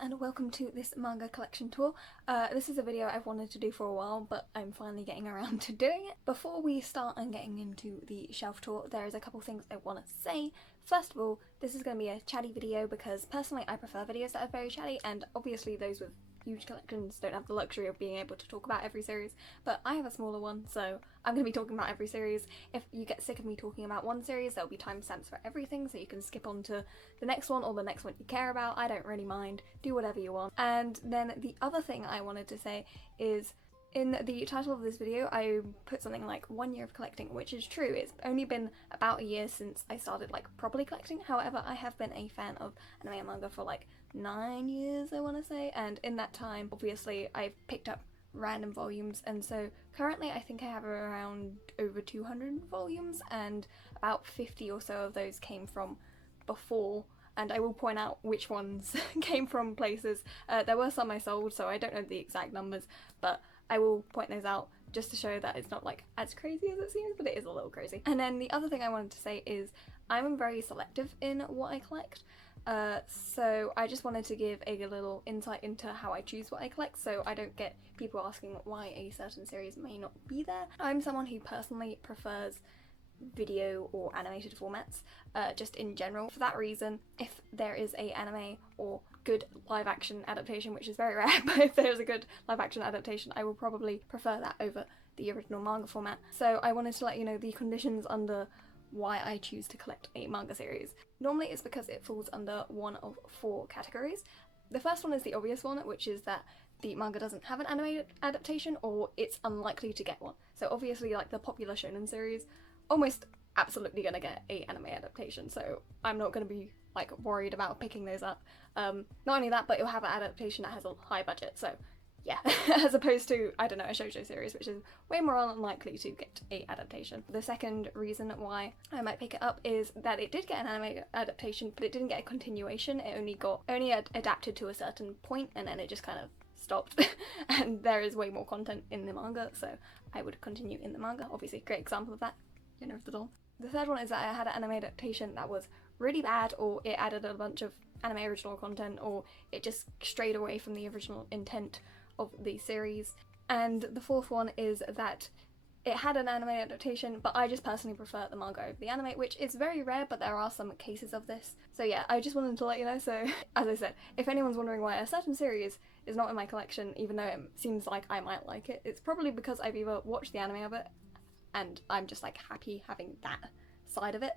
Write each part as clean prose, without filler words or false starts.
and welcome to this manga collection tour. This is a video I've wanted to do for a while, but I'm finally getting around to doing it. Before we start and getting into the shelf tour, there is a couple things I want to say. First of all, this is going to be a chatty video because personally I prefer videos that are very chatty, and obviously those with huge collections don't have the luxury of being able to talk about every series, but I have a smaller one, so I'm going to be talking about every series. If you get sick of me talking about one series, there'll be timestamps for everything, so you can skip on to the next one or the next one you care about. I don't really mind. Do whatever you want. And then the other thing I wanted to say is, in the title of this video I put something like 1 year of collecting, which is true. It's only been about a year since I started properly collecting. However, I have been a fan of anime and manga for 9 years, I want to say, and in that time obviously I've picked up random volumes, and so currently I think I have around over 200 volumes, and about 50 or so of those came from before, and I will point out which ones came from places. There were some I sold, so I don't know the exact numbers, but I will point those out just to show that it's not as crazy as it seems, but it is a little crazy. And then the other thing I wanted to say is I'm very selective in what I collect. So I just wanted to give a little insight into how I choose what I collect, so I don't get people asking why a certain series may not be there. I'm someone who personally prefers video or animated formats, just in general. For that reason, if there is a anime or good live action adaptation, which is very rare, but if there's a good live action adaptation, I will probably prefer that over the original manga format. So I wanted to let you know the conditions under why I choose to collect a manga series. Normally it's because it falls under one of 4 categories. The first one is the obvious one, which is that the manga doesn't have an animated adaptation or it's unlikely to get one. So obviously the popular shonen series almost absolutely gonna get a anime adaptation, so I'm not gonna be worried about picking those up. Not only that, but it'll have an adaptation that has a high budget, so yeah, as opposed to, I don't know, a shoujo series, which is way more unlikely to get a adaptation. The second reason why I might pick it up is that it did get an anime adaptation, but it didn't get a continuation. It only adapted to a certain point, and then it just kind of stopped. And there is way more content in the manga, so I would continue in the manga. Obviously, great example of that, Yona of the Dawn. The third one is that I had an anime adaptation that was really bad, or it added a bunch of anime original content, or it just strayed away from the original intent of the series. And the fourth one is that it had an anime adaptation, but I just personally prefer the manga over the anime, which is very rare, but there are some cases of this. So yeah, I just wanted to let you know. So as I said, if anyone's wondering why a certain series is not in my collection, even though it seems like I might like it, it's probably because I've either watched the anime of it and I'm just happy having that side of it,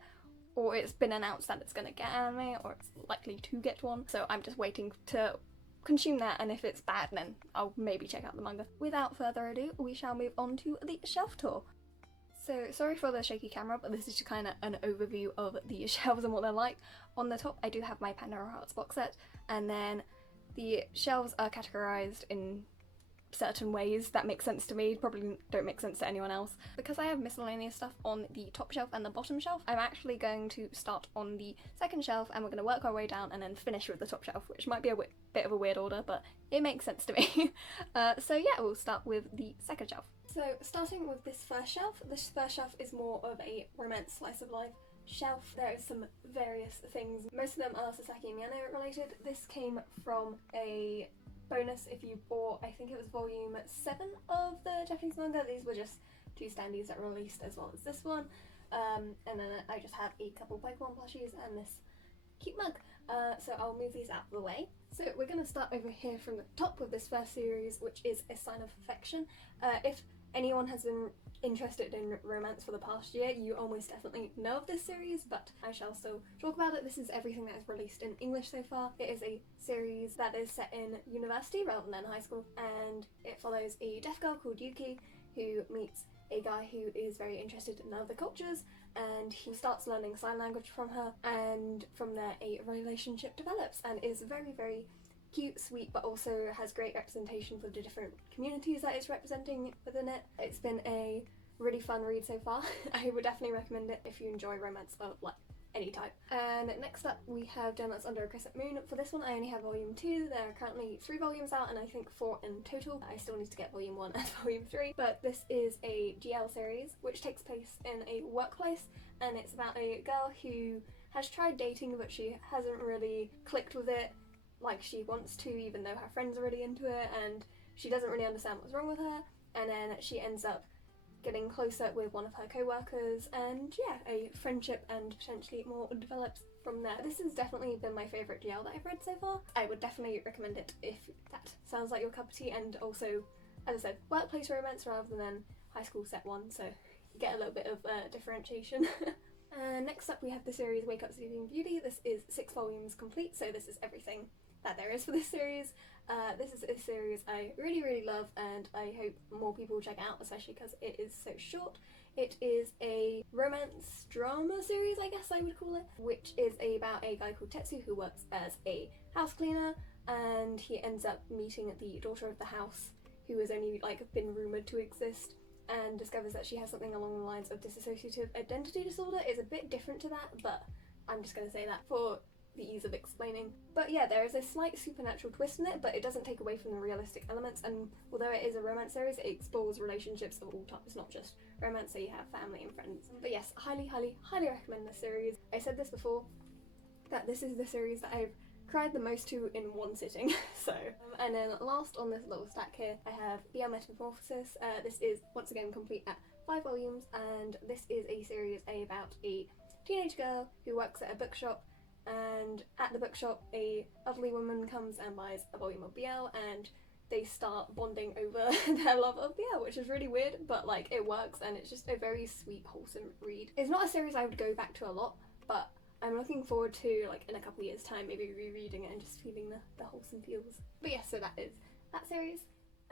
or it's been announced that it's gonna get anime, or it's likely to get one, so I'm just waiting to consume that, and if it's bad then I'll maybe check out the manga. Without further ado, we shall move on to the shelf tour. So sorry for the shaky camera, but this is just kind of an overview of the shelves and what they're like. On the top I do have my Pandora Hearts box set, and then the shelves are categorized in certain ways that make sense to me, probably don't make sense to anyone else. Because I have miscellaneous stuff on the top shelf and the bottom shelf, I'm actually going to start on the second shelf and we're going to work our way down and then finish with the top shelf, which might be a bit of a weird order, but it makes sense to me. So yeah, we'll start with the second shelf. So starting with this first shelf is more of a romance slice of life shelf. There is some various things. Most of them are Sasaki and Miyano related. This came from a bonus if you bought, I think it was volume 7 of the Japanese manga. These were just 2 standees that were released as well as this one. And then I just have a couple Pokemon plushies and this cute mug. So I'll move these out of the way. So we're going to start over here from the top with this first series, which is A Sign of Affection. If anyone has been interested in romance for the past year, you almost definitely know of this series, but I shall still talk about it. This is everything that is released in English so far. It is a series that is set in university rather than high school, and it follows a deaf girl called Yuki who meets a guy who is very interested in other cultures, and he starts learning sign language from her, and from there a relationship develops and is very, very cute, sweet, but also has great representation for the different communities that it's representing within it. It's been a really fun read so far. I would definitely recommend it if you enjoy romance of any type. And next up we have Doughnuts Under a Crescent Moon. For this one I only have volume 2. There are currently 3 volumes out and I think 4 in total. I still need to get volume 1 and volume 3. But this is a GL series which takes place in a workplace, and it's about a girl who has tried dating but she hasn't really clicked with it. like she wants to, even though her friends are really into it, and she doesn't really understand what's wrong with her, and then she ends up getting closer with one of her co-workers, and yeah, a friendship and potentially more develops from there. This has definitely been my favourite GL that I've read so far. I would definitely recommend it if that sounds like your cup of tea, and also, as I said, workplace romance rather than high school set one, so you get a little bit of differentiation. Next up we have the series Wake Up Sleeping Beauty. This is 6 volumes complete, so this is everything that there is for this series. This is a series I really love, and I hope more people check out, especially because it is so short. It is a romance drama series, I guess I would call it, which is about a guy called Tetsu who works as a house cleaner, and he ends up meeting the daughter of the house, who has only like been rumoured to exist, and discovers that she has something along the lines of dissociative identity disorder. It's a bit different to that, but I'm just going to say that for the ease of explaining. But yeah, there is a slight supernatural twist in it, but it doesn't take away from the realistic elements, and although it is a romance series, it explores relationships of all types, not just romance, so you have family and friends. But yes, highly recommend this series. I said this before, that this is the series that I've cried the most to in one sitting. So, and then last on this little stack here, I have Metamorphisis. This is once again complete at 5 volumes, and this is a series about a teenage girl who works at a bookshop, and at the bookshop a elderly woman comes and buys a volume of BL, and they start bonding over their love of BL, which is really weird, but like it works, and it's just a very sweet, wholesome read. It's not a series I would go back to a lot, but I'm looking forward to, like, in a couple of years' time, maybe rereading it and just feeling the wholesome feels. But yeah, so that is that series.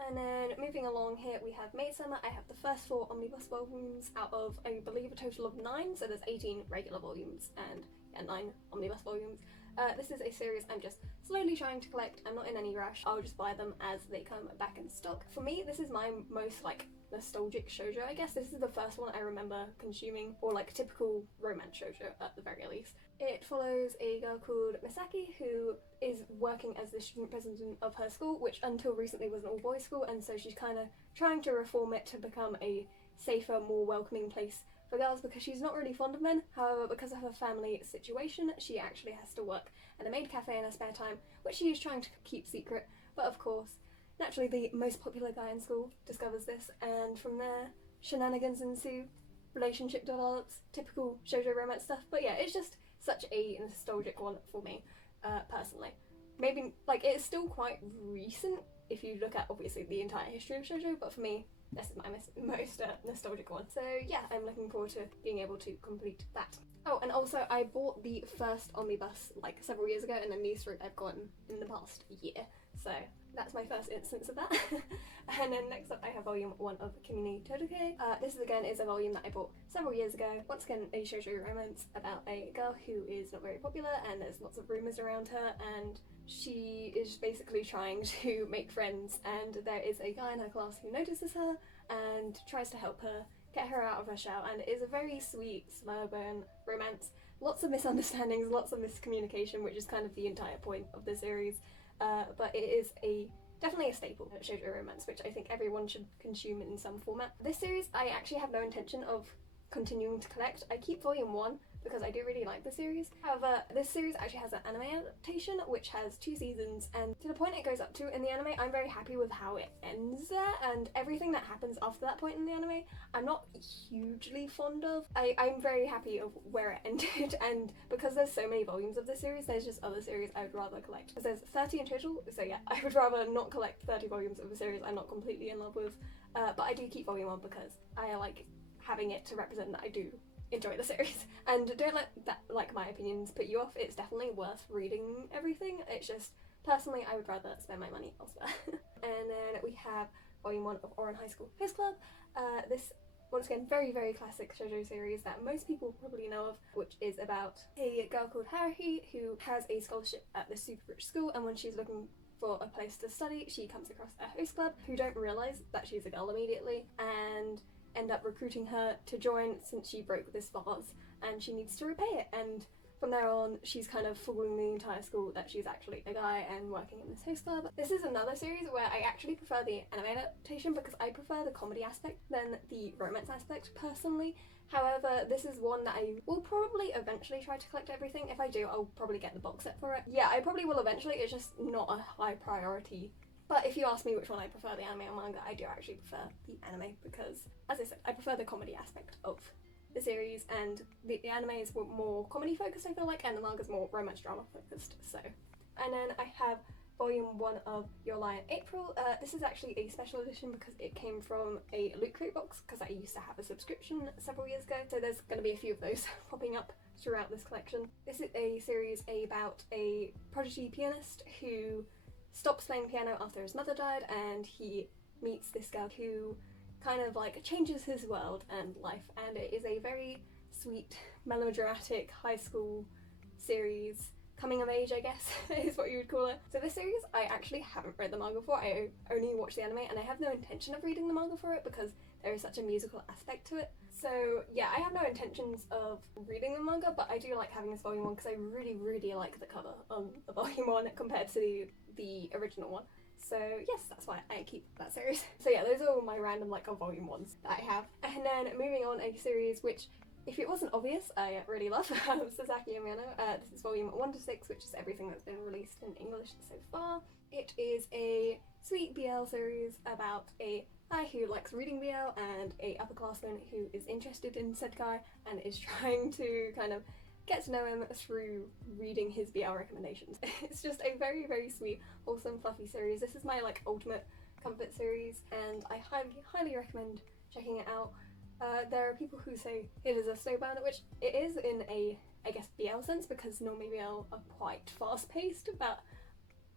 And then moving along here, we have Maid-sama. I have the first 4 omnibus volumes out of, I believe, a total of 9, so there's 18 regular volumes and 9 omnibus volumes. This is a series I'm just slowly trying to collect. I'm not in any rush. I'll just buy them as they come back in stock. For me, this is my most, like, nostalgic shoujo, I guess. This is the first one I remember consuming, or like typical romance shoujo at the very least. It follows a girl called Misaki who is working as the student president of her school, which until recently was an all-boys school, and so she's kind of trying to reform it to become a safer, more welcoming place for girls, because she's not really fond of men. However, because of her family situation, she actually has to work at a maid cafe in her spare time, which she is trying to keep secret. But of course, naturally the most popular guy in school discovers this, and from there shenanigans ensue, relationship develops, typical shoujo romance stuff. But yeah, it's just such a nostalgic one for me, personally. Maybe, like, it's still quite recent if you look at obviously the entire history of shoujo, but for me, this is my most nostalgic one. So yeah, I'm looking forward to being able to complete that. Oh, and also I bought the first omnibus like several years ago, and then these 3 I've gotten in the past year. So that's my first instance of that. And then next up I have volume 1 of Kimi Todoke. This is again is a volume that I bought several years ago. Once again, a shoujo romance about a girl who is not very popular, and there's lots of rumours around her, and she is basically trying to make friends, and there is a guy in her class who notices her and tries to help her, get her out of her shell, and it is a very sweet, slow burn romance. Lots of misunderstandings, lots of miscommunication, which is kind of the entire point of the series, but it is definitely a staple shoujo romance, which I think everyone should consume in some format. This series I actually have no intention of continuing to collect. I keep volume 1 because I do really like the series. However, this series actually has an anime adaptation which has 2 seasons, and to the point it goes up to in the anime, I'm very happy with how it ends there, and everything that happens after that point in the anime I'm not hugely fond of. I'm very happy of where it ended, and because there's so many volumes of this series, there's just other series I would rather collect. Because there's 30 in total, so yeah, I would rather not collect 30 volumes of a series I'm not completely in love with, but I do keep volume 1 because I like having it to represent that I do enjoy the series. And don't let that, like, my opinions put you off. It's definitely worth reading everything. It's just, personally, I would rather spend my money elsewhere. And then we have volume 1 of Ouran High School Host Club. This, once again, very classic shoujo series that most people probably know of, which is about a girl called Haruhi who has a scholarship at this super rich school, and when she's looking for a place to study, she comes across a host club who don't realise that she's a girl immediately, and end up recruiting her to join since she broke this vase and she needs to repay it. And From there on, she's kind of fooling the entire school that she's actually a guy and working in this host club. This is another series where I actually prefer the anime adaptation because I prefer the comedy aspect than the romance aspect personally. However, this is one that I will probably eventually try to collect everything. If I do, I'll probably get the box set for it. Yeah, I probably will eventually, it's just not a high priority. But if you ask me which one I prefer, the anime or manga, I do actually prefer the anime because, as I said, I prefer the comedy aspect of the series, and the anime is more comedy focused, I feel like, and the manga is more romance drama focused. So, and then I have volume 1 of Your Lie in April. This is actually a special edition because it came from a Loot Crate box because I used to have a subscription several years ago, so there's going to be a few of those popping up throughout this collection. This is a series about a prodigy pianist who stops playing piano after his mother died, and he meets this girl who kind of like changes his world and life, and it is a very sweet, melodramatic high school series. Coming of age, I guess, is what you would call it. So this series, I actually haven't read the manga for. I only watched the anime, and I have no intention of reading the manga for it because there is such a musical aspect to it. So yeah, I have no intentions of reading the manga, but I do like having this volume 1 because I really, really like the cover on the volume 1 compared to the original one. So yes, that's why I keep that series. So yeah, those are all my random like volume 1s that I have. And then moving on, a series which, if it wasn't obvious, I really love, Sasaki and Miyano. This is volume 1 to 6, which is everything that's been released in English so far. It is a sweet BL series about a guy who likes reading BL and a upperclassman who is interested in said guy and is trying to kind of get to know him through reading his BL recommendations. It's just a very, very sweet, wholesome, fluffy series. This is my like ultimate comfort series, and I highly recommend checking it out. There are people who say it is a slow burn, which it is in a, I guess, BL sense, because normally BL are quite fast-paced, but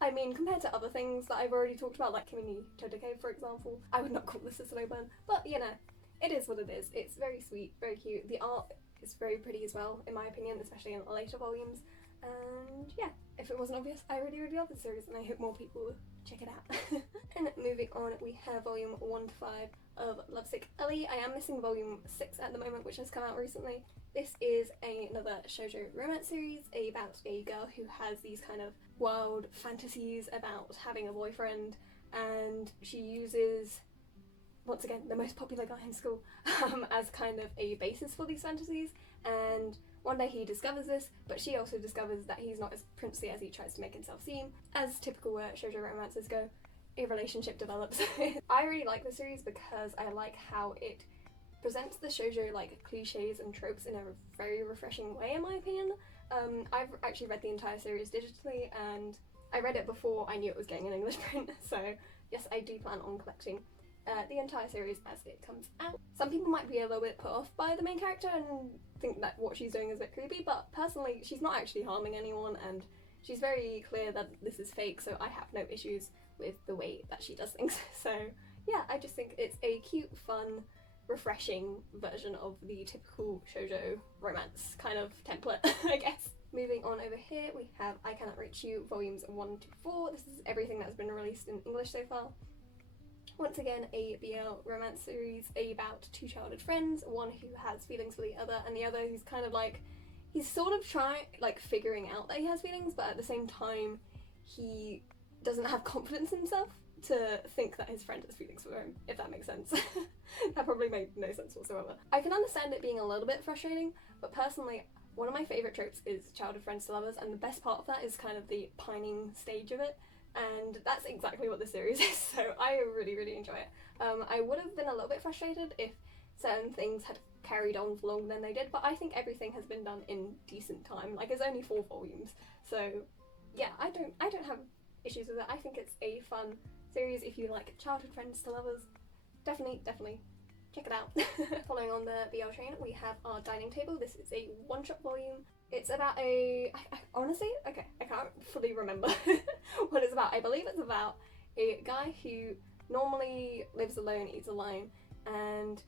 I mean, compared to other things that I've already talked about, like Kimi Todoke, for example, I would not call this a slow burn, but you know, it is what it is. It's very sweet, very cute. The art is very pretty as well, in my opinion, especially in the later volumes. And yeah, if it wasn't obvious, I really, really love this series, and I hope more people check it out. And moving on, we have volume 1 to 5 of Lovesick Ellie. I am missing volume 6 at the moment, which has come out recently. This is another shoujo romance series about a girl who has these kind of wild fantasies about having a boyfriend, and she uses, once again, the most popular guy in school as kind of a basis for these fantasies. And one day he discovers this, but she also discovers that he's not as princely as he tries to make himself seem. As typical shoujo romances go, a relationship develops. I really like the series because I like how it presents the shoujo like cliches and tropes in a very refreshing way, in my opinion. I've actually read the entire series digitally, and I read it before I knew it was getting an English print, so yes, I do plan on collecting the entire series as it comes out. Some people might be a little bit put off by the main character and think that what she's doing is a bit creepy, but personally she's not actually harming anyone, and she's very clear that this is fake, so I have no issues with the way that she does things. So yeah, I just think it's a cute, fun, refreshing version of the typical shoujo romance kind of template, I guess. Moving on over here, we have I Cannot Reach You volumes 1 to 4. This is everything that's been released in English so far. Once again, a BL romance series about two childhood friends, one who has feelings for the other, and the other who's kind of like, he's sort of figuring out that he has feelings, but at the same time, he doesn't have confidence in himself to think that his friend has feelings for him, if that makes sense. That probably made no sense whatsoever. I can understand it being a little bit frustrating, but personally, one of my favourite tropes is childhood friends to lovers, and the best part of that is kind of the pining stage of it. And that's exactly what the series is, so I really, really enjoy it. I would have been a little bit frustrated if certain things had carried on for longer than they did, but I think everything has been done in decent time. Like, it's only 4 volumes, so yeah, I don't have issues with it. I think it's a fun series if you like childhood friends to lovers. Definitely check it out. Following on the BL train, we have our dining table. This is a one-shot volume. It's about honestly, okay, I can't fully remember what it's about. I believe it's about a guy who normally lives alone, eats alone, and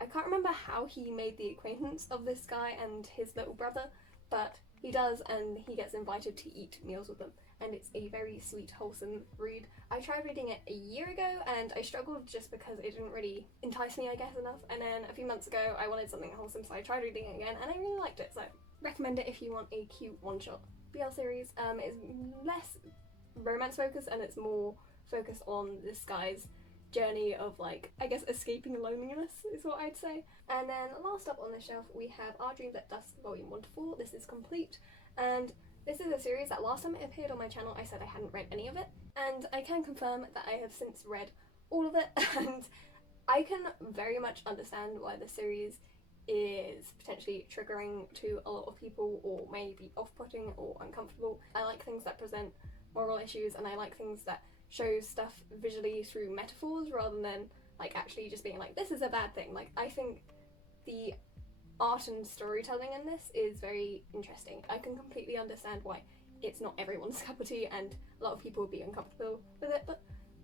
I can't remember how he made the acquaintance of this guy and his little brother, but he does, and he gets invited to eat meals with them, and it's a very sweet, wholesome read. I tried reading it a year ago, and I struggled just because it didn't really entice me, I guess, enough, and then a few months ago I wanted something wholesome, so I tried reading it again, and I really liked it, so Recommend it if you want a cute one-shot BL series. It's less romance focused and it's more focused on this guy's journey of, like, I guess escaping loneliness is what I'd say. And then last up on this shelf we have Our Dreams at Dusk Volume 1 to 4. This is complete, and this is a series that last time it appeared on my channel I said I hadn't read any of it, and I can confirm that I have since read all of it, and I can very much understand why the series is potentially triggering to a lot of people, or maybe off-putting or uncomfortable. I like things that present moral issues, and I like things that show stuff visually through metaphors rather than like actually just being like, this is a bad thing. Like, I think the art and storytelling in this is very interesting. I can completely understand why it's not everyone's cup of tea and a lot of people would be uncomfortable with it, but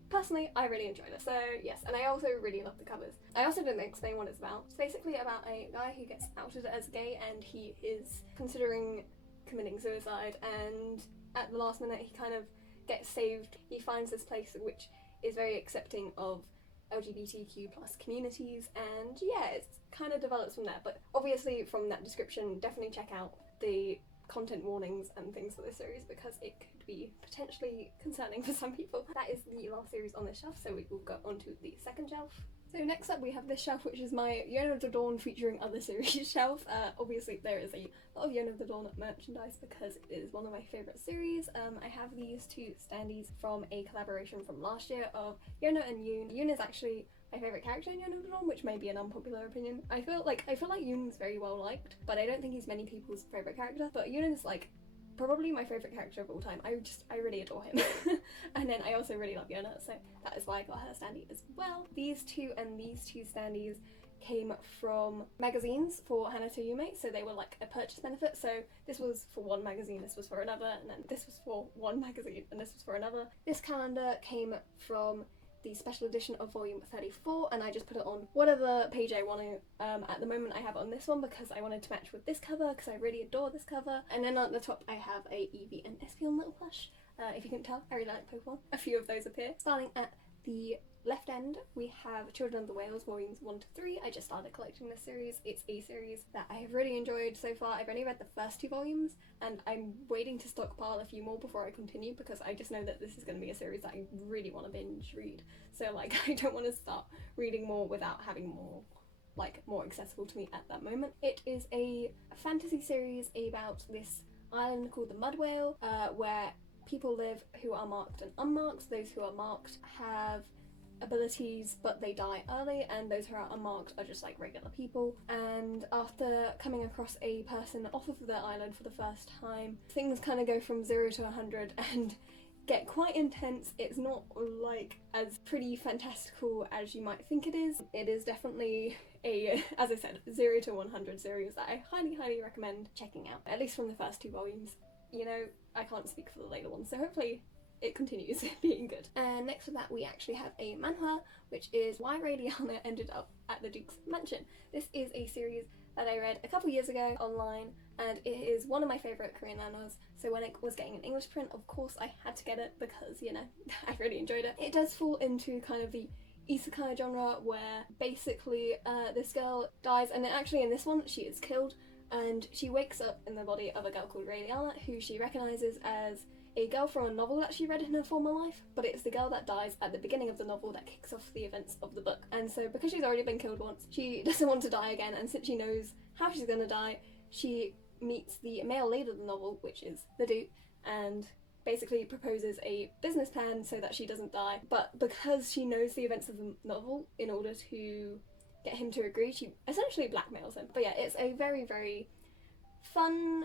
personally I really enjoyed it. So yes, and I also really love the covers. I also didn't explain what it's about. It's basically about a guy who gets outed as gay and he is considering committing suicide, and at the last minute he kind of gets saved. He finds this place which is very accepting of LGBTQ+ communities, and yeah, it kind of develops from there. But obviously from that description, definitely check out the content warnings and things for this series because it could be potentially concerning for some people. That is the last series on this shelf, so we will go on to the second shelf. So next up we have this shelf, which is my Yona of the Dawn featuring other series shelf. Obviously there is a lot of Yona of the Dawn merchandise because it is one of my favourite series. I have these two standees from a collaboration from last year of Yona and Yoon. Yoon is actually my favourite character in Yona of the Dawn, which may be an unpopular opinion. I feel like Yoon's very well liked, but I don't think he's many people's favourite character. But Yoon is like probably my favourite character of all time. I really adore him. And then I also really love Yona, so that is why I got her standee as well. These two standees came from magazines for Hana to Yume, so they were like a purchase benefit. So this was for one magazine, this was for another, and then this was for one magazine, and this was for another. This calendar came from the special edition of volume 34, and I just put it on whatever page I want to. At the moment I have it on this one because I wanted to match with this cover because I really adore this cover. And then at the top I have a Eevee and Espeon little plush. If you can tell, I really like Pokemon. A few of those appear. Starting at the left end we have Children of the Whales volumes 1 to 3. I just started collecting this series. It's a series that I have really enjoyed so far. I've only read the first 2 volumes and I'm waiting to stockpile a few more before I continue because I just know that this is going to be a series that I really want to binge read. So like I don't want to start reading more without having more accessible to me at that moment. It is a fantasy series about this island called the Mud Whale, where people live who are marked and unmarked. Those who are marked have abilities but they die early, and those who are unmarked are just like regular people. And after coming across a person off of the island for the first time, things kind of go from 0 to 100 and get quite intense. It's not like as pretty fantastical as you might think it is. It is definitely a, as I said, 0 to 100 series that I highly recommend checking out, at least from the first 2 volumes. You know, I can't speak for the later ones, so hopefully it continues being good. And next to that we actually have a manhwa, which is Why Raeliana Ended Up at the Duke's Mansion. This is a series that I read a couple years ago online, and it is one of my favourite Korean manhwas, so when it was getting an English print, of course I had to get it because, you know, I really enjoyed it. It does fall into kind of the isekai genre where basically this girl dies, and then actually in this one she is killed, and she wakes up in the body of a girl called Raeliana, who she recognises as a girl from a novel that she read in her former life, but it's the girl that dies at the beginning of the novel that kicks off the events of the book. And so because she's already been killed once, she doesn't want to die again, and since she knows how she's gonna die, she meets the male lead of the novel, which is the Duke, and basically proposes a business plan so that she doesn't die. But because she knows the events of the novel, in order to get him to agree, she essentially blackmails him. But yeah, it's a very fun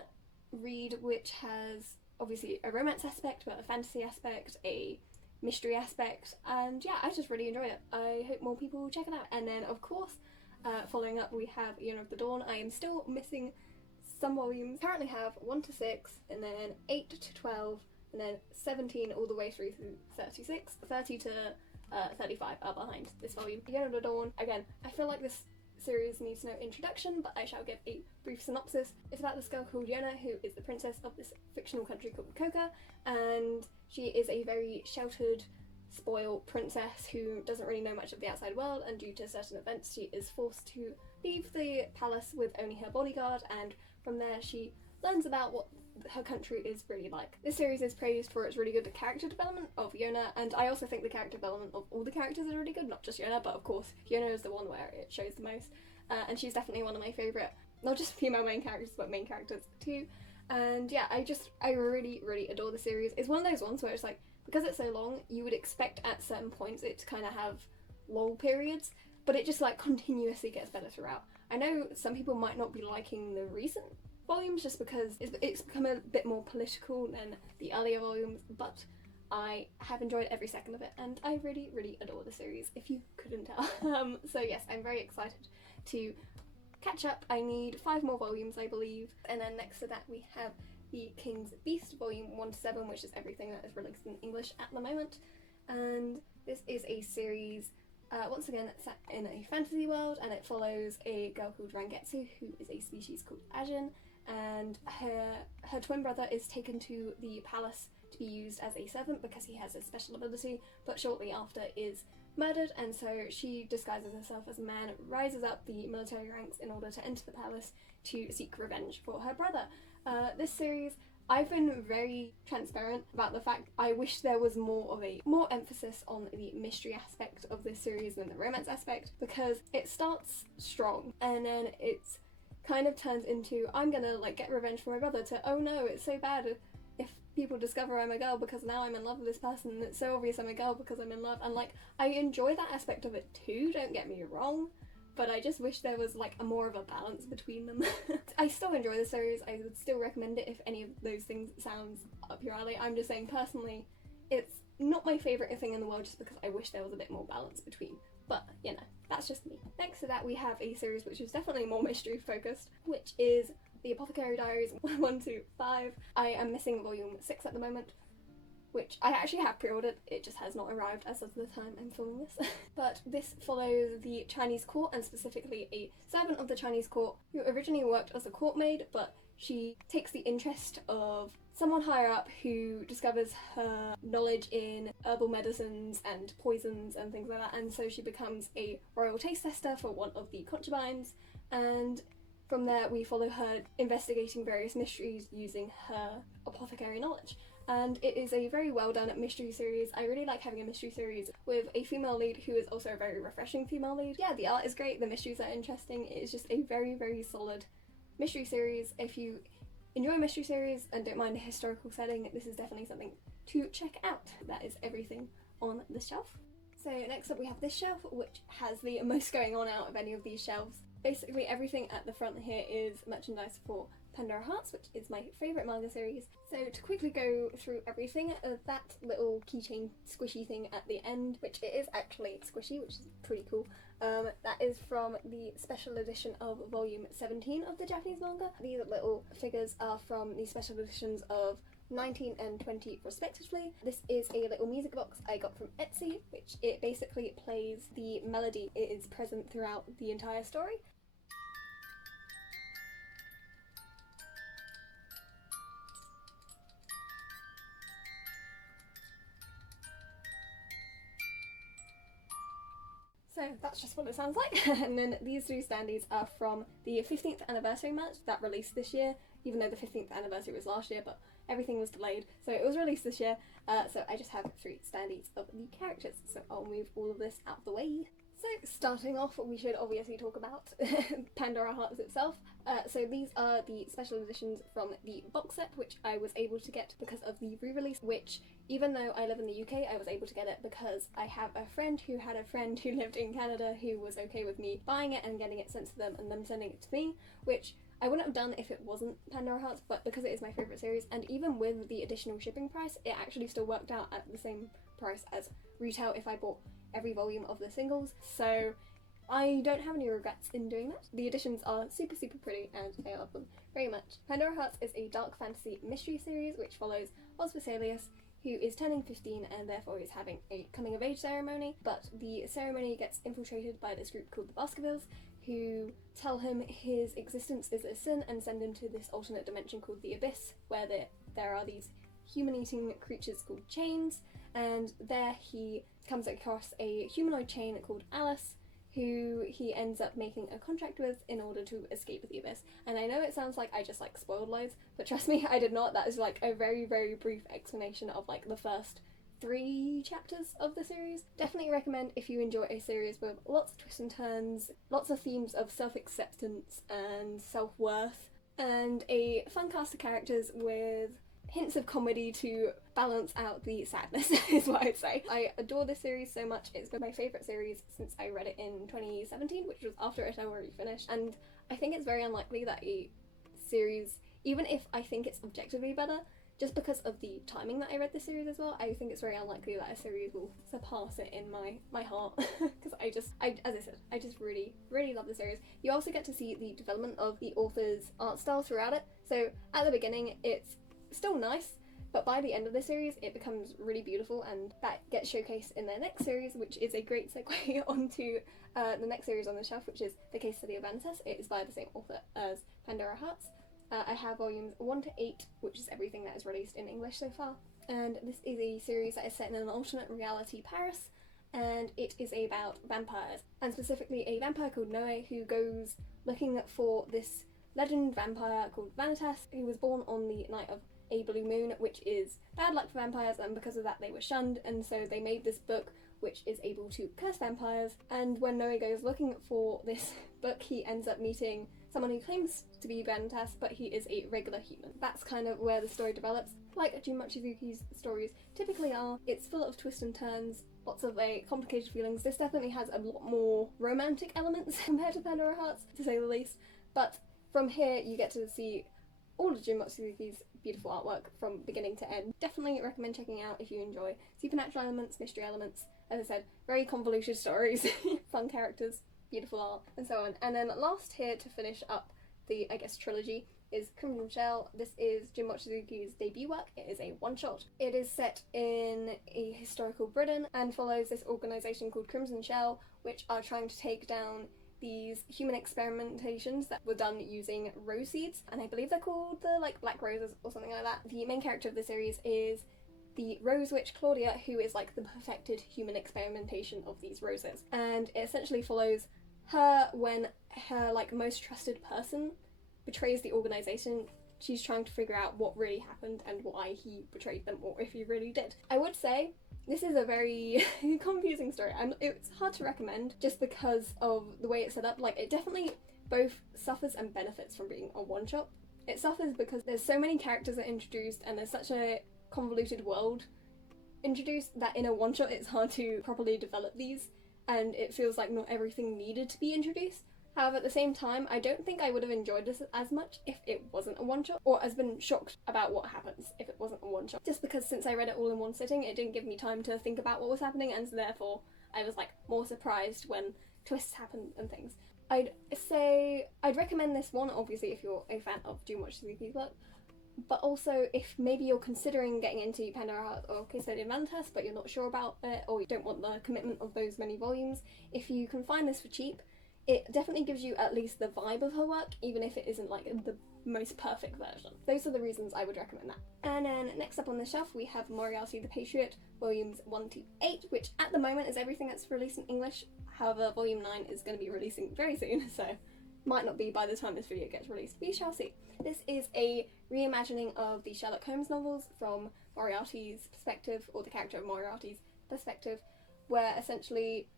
read which has obviously a romance aspect, but a fantasy aspect, a mystery aspect, and yeah, I just really enjoyed it. I hope more people will check it out. And then of course, following up we have Yona of the Dawn. I am still missing some volumes. Currently have 1 to 6, and then 8 to 12, and then 17 all the way through to 36. 30 to 35 are behind this volume. Yona of the Dawn, again, I feel like this series needs no introduction, but I shall give a brief synopsis. It's about this girl called Yona, who is the princess of this fictional country called Koka, and she is a very sheltered, spoiled princess who doesn't really know much of the outside world, and due to certain events she is forced to leave the palace with only her bodyguard and from there she learns about what her country is really like. This series is praised for its really good character development of Yona, and I also think the character development of all the characters is really good, not just Yona, but of course Yona is the one where it shows the most, and she's definitely one of my favourite, not just female main characters, but main characters too. And yeah, I really, really adore the series. It's one of those ones where it's like, because it's so long, you would expect at certain points it to kind of have lull periods, but it just like continuously gets better throughout. I know some people might not be liking the recent volumes just because it's become a bit more political than the earlier volumes, but I have enjoyed every second of it, and I really, really adore the series, if you couldn't tell. So yes, I'm very excited to catch up. I need 5 more volumes, I believe, and then next to that we have the King's Beast volume 1 to 7, which is everything that is released in English at the moment, and this is a series once again set in a fantasy world, and it follows a girl called Rangetsu, who is a species called Ajin, and her twin brother is taken to the palace to be used as a servant because he has a special ability, but shortly after is murdered, and so she disguises herself as a man, rises up the military ranks in order to enter the palace to seek revenge for her brother. This series, I've been very transparent about the fact I wish there was more emphasis on the mystery aspect of this series than the romance aspect, because it starts strong and then it's kind of turns into, I'm gonna like get revenge for my brother, to, oh no, it's so bad if people discover I'm a girl because now I'm in love with this person, and it's so obvious I'm a girl because I'm in love, and like I enjoy that aspect of it too, don't get me wrong, but I just wish there was like more of a balance between them. I still enjoy the series, I would still recommend it if any of those things sounds up your alley. I'm just saying personally, it's not my favourite thing in the world just because I wish there was a bit more balance between. But, you know, that's just me. Next to that we have a series which is definitely more mystery focused, which is the Apothecary Diaries 1 to 5. I am missing volume 6 at the moment, which I actually have pre-ordered, it just has not arrived as of the time I'm filming this. But this follows the Chinese court, and specifically a servant of the Chinese court who originally worked as a court maid, but she takes the interest of someone higher up who discovers her knowledge in herbal medicines and poisons and things like that, and so she becomes a royal taste tester for one of the concubines, and from there we follow her investigating various mysteries using her apothecary knowledge. And it is a very well done mystery series. I really like having a mystery series with a female lead who is also a very refreshing female lead. Yeah, the art is great, the mysteries are interesting, it is just a very, very solid mystery series. If you enjoy a mystery series and don't mind a historical setting, this is definitely something to check out. That is everything on the shelf. So next up we have this shelf, which has the most going on out of any of these shelves. Basically everything at the front here is merchandise for Pandora Hearts, which is my favourite manga series. So to quickly go through everything, that little keychain squishy thing at the end, which it is actually squishy, which is pretty cool, that is from the special edition of volume 17 of the Japanese manga. These little figures are from the special editions of 19 and 20 respectively. This is a little music box I got from Etsy, which it basically plays the melody. It is present throughout the entire story. So that's just what it sounds like. And then these 2 standees are from the 15th anniversary merch that released this year, even though the 15th anniversary was last year, but everything was delayed, so it was released this year. So I just have 3 standees of the characters, so I'll move all of this out of the way. So starting off, we should obviously talk about Pandora Hearts itself. So these are the special editions from the box set, which I was able to get because of the re-release, which even though I live in the UK, I was able to get it because I have a friend who had a friend who lived in Canada who was okay with me buying it and getting it sent to them and them sending it to me, which I wouldn't have done if it wasn't Pandora Hearts, but because it is my favourite series, and even with the additional shipping price, it actually still worked out at the same price as retail if I bought every volume of the singles, so I don't have any regrets in doing that. The editions are super, super pretty and I love them very much. Pandora Hearts is a dark fantasy mystery series which follows Vesalius, who is turning 15 and therefore is having a coming of age ceremony, but the ceremony gets infiltrated by this group called the Baskervilles, who tell him his existence is a sin and send him to this alternate dimension called the Abyss, where there are these human-eating creatures called chains, and there he comes across a humanoid chain called Alice, who he ends up making a contract with in order to escape the abyss. And I know it sounds like I just like spoiled loads, but trust me, I did not. That is like a very, very brief explanation of like the first 3 chapters of the series. Definitely recommend if you enjoy a series with lots of twists and turns, lots of themes of self-acceptance and self-worth, and a fun cast of characters with hints of comedy to balance out the sadness is what I'd say. I adore this series so much. It's been my favourite series since I read it in 2017, which was after it had already finished, and I think it's very unlikely that a series, even if I think it's objectively better, just because of the timing that I read the series as well, I think it's very unlikely that a series will surpass it in my heart. Because as I said, I just really, really love the series. You also get to see the development of the author's art style throughout it. So at the beginning, it's still nice, but by the end of the series, it becomes really beautiful, and that gets showcased in their next series, which is a great segue onto the next series on the shelf, which is The Case Study of Vanitas. It is by the same author as Pandora Hearts. I have volumes 1 to 8, which is everything that is released in English so far, and this is a series that is set in an alternate reality Paris, and it is about vampires, and specifically a vampire called Noe who goes looking for this legend vampire called Vanitas, who was born on the night of a blue moon, which is bad luck for vampires, and because of that they were shunned, and so they made this book which is able to curse vampires. And when Noe goes looking for this book, he ends up meeting someone who claims to be Vanitas, but he is a regular human. That's kind of where the story develops. Like Jun Mochizuki's stories typically are, it's full of twists and turns, lots of complicated feelings. This definitely has a lot more romantic elements compared to Pandora Hearts, to say the least, but from here you get to see all of Jun Mochizuki's beautiful artwork from beginning to end. Definitely recommend checking out if you enjoy supernatural elements, mystery elements, as I said, very convoluted stories, fun characters, beautiful art, and so on. And then last here to finish up the, I guess, trilogy is Crimson Shell. This is Jun Mochizuki's debut work. It is a one-shot. It is set in a historical Britain and follows this organisation called Crimson Shell, which are trying to take down these human experimentations that were done using rose seeds, and I believe they're called the black roses or something like that. The main character of the series is the rose witch Claudia, who is the perfected human experimentation of these roses, and it essentially follows her when her most trusted person betrays the organisation. She's trying to figure out what really happened and why he betrayed them, or if he really did. I would say this is a very confusing story, and it's hard to recommend just because of the way it's set up. It definitely both suffers and benefits from being a one-shot. It suffers because there's so many characters that are introduced, and there's such a convoluted world introduced that in a one-shot it's hard to properly develop these, and it feels like not everything needed to be introduced. However, at the same time, I don't think I would have enjoyed this as much if it wasn't a one-shot, or has been shocked about what happens if it wasn't a one-shot. Just because since I read it all in one sitting, it didn't give me time to think about what was happening, and so therefore I was more surprised when twists happened and things. I'd say I'd recommend this one, obviously, if you're a fan of Jun Mochizuki's work, but also if maybe you're considering getting into Pandora Hearts or Case Study of Vanitas, but you're not sure about it, or you don't want the commitment of those many volumes, if you can find this for cheap, it definitely gives you at least the vibe of her work, even if it isn't the most perfect version. Those are the reasons I would recommend that. And then next up on the shelf we have Moriarty the Patriot, volumes 1 to 8, which at the moment is everything that's released in English. However, volume 9 is going to be releasing very soon, so might not be by the time this video gets released. We shall see. This is a reimagining of the Sherlock Holmes novels from Moriarty's perspective, or the character of Moriarty's perspective, where essentially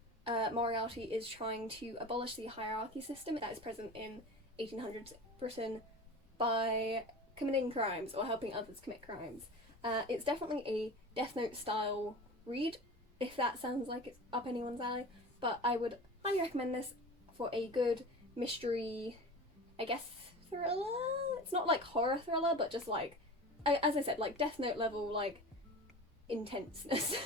Moriarty is trying to abolish the hierarchy system that is present in 1800s Britain by committing crimes or helping others commit crimes. It's definitely a Death Note style read, if that sounds like it's up anyone's alley, but I would highly recommend this for a good mystery, I guess, thriller? It's not horror thriller, but just as I said, Death Note level intenseness.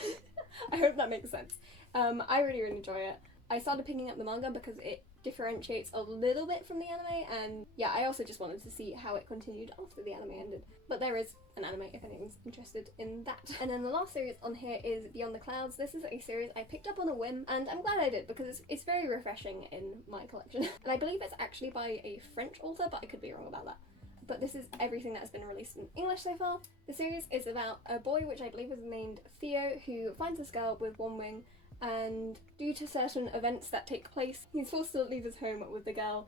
I hope that makes sense. I really enjoy it. I started picking up the manga because it differentiates a little bit from the anime, and yeah, I also just wanted to see how it continued after the anime ended. But there is an anime if anyone's interested in that. And then the last series on here is Beyond the Clouds. This is a series I picked up on a whim, and I'm glad I did because it's very refreshing in my collection. And I believe it's actually by a French author, but I could be wrong about that. But this is everything that's been released in English so far. The series is about a boy, which I believe is named Theo, who finds this girl with one wing, and due to certain events that take place, he's forced to leave his home with the girl